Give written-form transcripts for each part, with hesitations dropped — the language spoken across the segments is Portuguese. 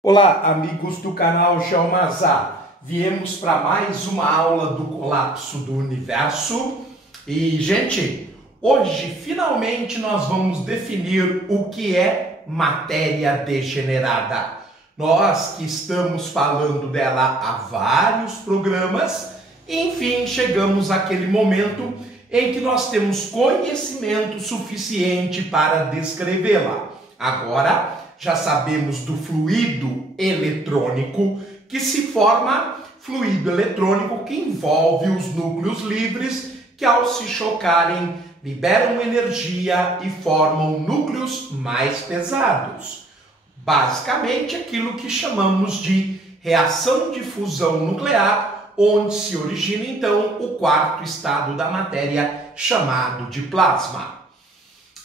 Olá, amigos do canal Geomazar. Viemos para mais uma aula do colapso do universo. E, gente, hoje finalmente nós vamos definir o que é matéria degenerada. Nós que estamos falando dela há vários programas, enfim, chegamos àquele momento em que nós temos conhecimento suficiente para descrevê-la. Agora, já sabemos do fluido eletrônico, que se forma fluido eletrônico que envolve os núcleos livres, que ao se chocarem liberam energia e formam núcleos mais pesados. Basicamente aquilo que chamamos de reação de fusão nuclear, onde se origina então o quarto estado da matéria, chamado de plasma.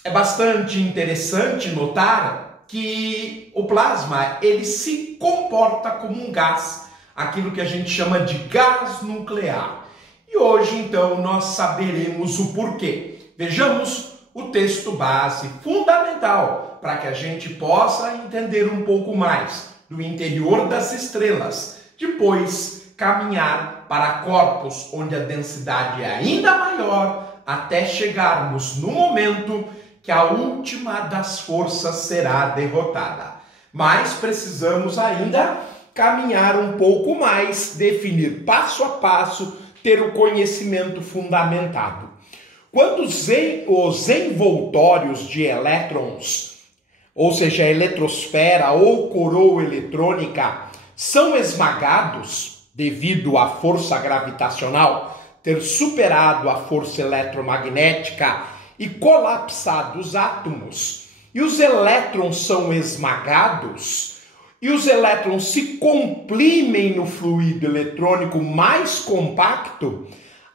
É bastante interessante notar que o plasma ele se comporta como um gás, aquilo que a gente chama de gás nuclear. E hoje então nós saberemos o porquê. Vejamos o texto base fundamental para que a gente possa entender um pouco mais do interior das estrelas, depois caminhar para corpos onde a densidade é ainda maior, até chegarmos no momento que a última das forças será derrotada. Mas precisamos ainda caminhar um pouco mais, definir passo a passo, ter o conhecimento fundamentado. Quando os envoltórios de elétrons, ou seja, a eletrosfera ou coroa eletrônica, são esmagados devido à força gravitacional ter superado a força eletromagnética e colapsado os átomos, e os elétrons são esmagados, e os elétrons se comprimem no fluido eletrônico mais compacto,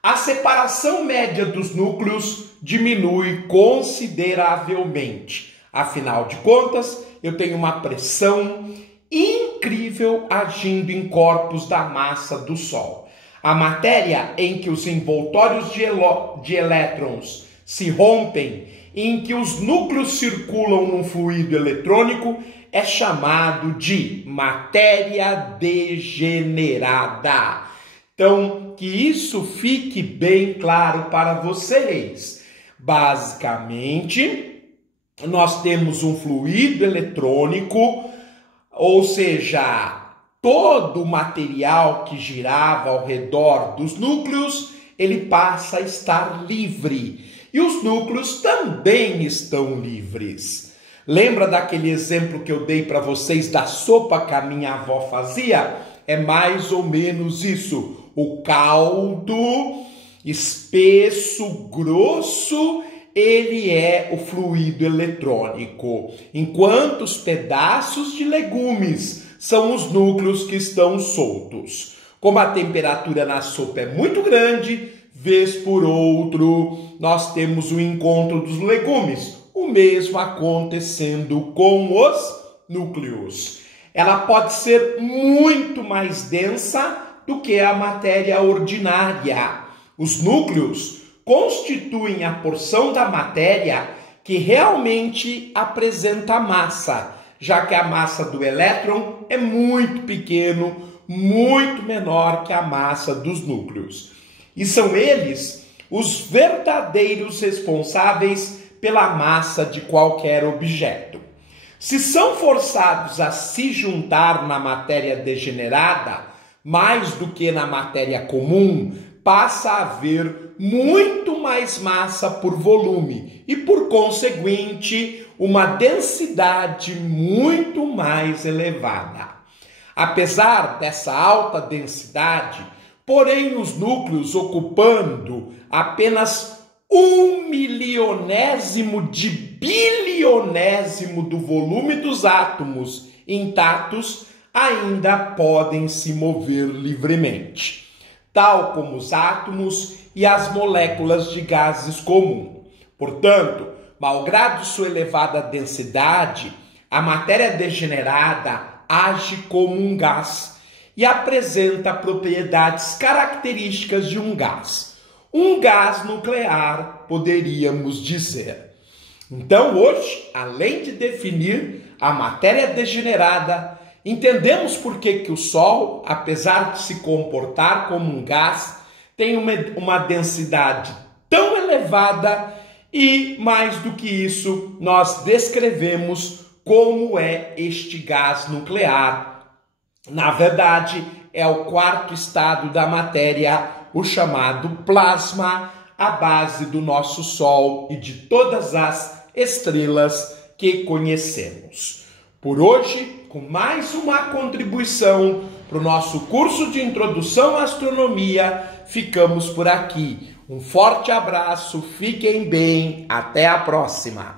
a separação média dos núcleos diminui consideravelmente. Afinal de contas, eu tenho uma pressão incrível agindo em corpos da massa do Sol. A matéria em que os envoltórios de elétrons se rompem, em que os núcleos circulam num fluido eletrônico, é chamado de matéria degenerada. Então, que isso fique bem claro para vocês. Basicamente, nós temos um fluido eletrônico, ou seja, todo o material que girava ao redor dos núcleos, ele passa a estar livre. E os núcleos também estão livres. Lembra daquele exemplo que eu dei para vocês da sopa que a minha avó fazia? É mais ou menos isso. O caldo espesso, grosso, ele é o fluido eletrônico. Enquanto os pedaços de legumes são os núcleos que estão soltos. Como a temperatura na sopa é muito grande, vez por outro, nós temos o encontro dos legumes, o mesmo acontecendo com os núcleos. Ela pode ser muito mais densa do que a matéria ordinária. Os núcleos constituem a porção da matéria que realmente apresenta massa, já que a massa do elétron é muito pequeno, muito menor que a massa dos núcleos. E são eles os verdadeiros responsáveis pela massa de qualquer objeto. Se são forçados a se juntar na matéria degenerada, mais do que na matéria comum, passa a haver muito mais massa por volume e, por conseguinte, uma densidade muito mais elevada. Apesar dessa alta densidade, porém os núcleos ocupando apenas 1/milionésimo de bilionésimo do volume dos átomos intactos, ainda podem se mover livremente, tal como os átomos e as moléculas de gases comuns. Portanto, malgrado sua elevada densidade, a matéria degenerada age como um gás e apresenta propriedades características de um gás. Um gás nuclear, poderíamos dizer. Então, hoje, além de definir a matéria degenerada, entendemos por que o Sol, apesar de se comportar como um gás, tem uma densidade tão elevada e, mais do que isso, nós descrevemos como é este gás nuclear. Na verdade, é o quarto estado da matéria, o chamado plasma, a base do nosso Sol e de todas as estrelas que conhecemos. Por hoje, com mais uma contribuição para o nosso curso de Introdução à Astronomia, ficamos por aqui. Um forte abraço, fiquem bem, até a próxima!